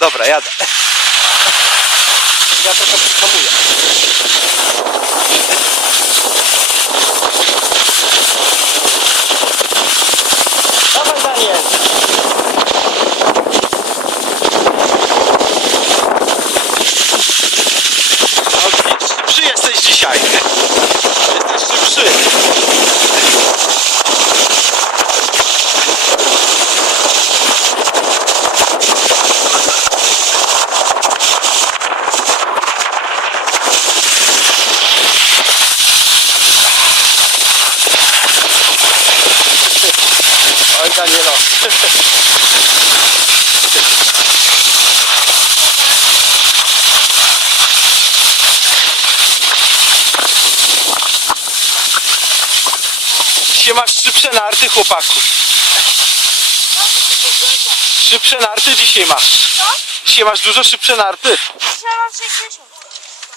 Dobra, jadę. Ja trochę przyhamuję. Dawaj Daniel. Szybszy jesteś dzisiaj. Jesteś szybszy. Oj Danielo. Dzisiaj masz szybsze narty, chłopaku. Szybsze narty dzisiaj masz. Co? Dzisiaj masz dużo szybsze narty. Trzymam 60.